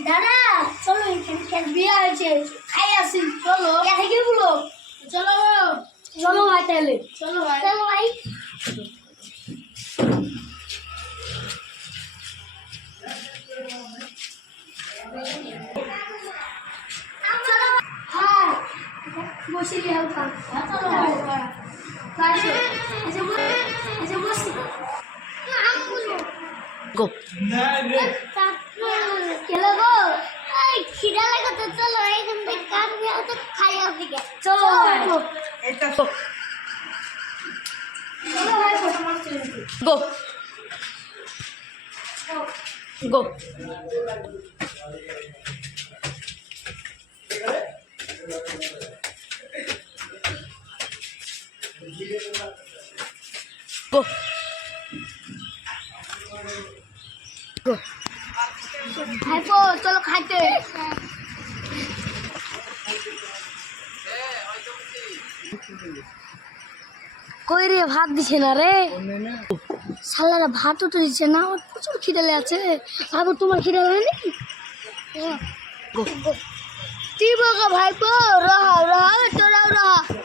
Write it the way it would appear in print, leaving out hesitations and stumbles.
দাদা চলো এখানে বিয়ে হয়েছে খাই আসি চলো থেকে বলো চলো চলো ভাই তাহলে চলো ভাই চলো ভাই হ্যাঁ বসে হালকা চলো ভাই গো চলো গো খিদা লাগে তো চলো এখান থেকে কান দিয়ে তো খাই আসি চলো এটা চলো ভাই ফটো মারতে গো গো গো গো ভাইপো চলো খাইতে কই রে ভাত দিছে না রে শালারা ভাতও তো দিচ্ছে না আমার প্রচুর খিদে আছে আবার তোমার খিদে লাগে নাকি গো তুই বকা ভাইপো রহা রহা তোরাও রহা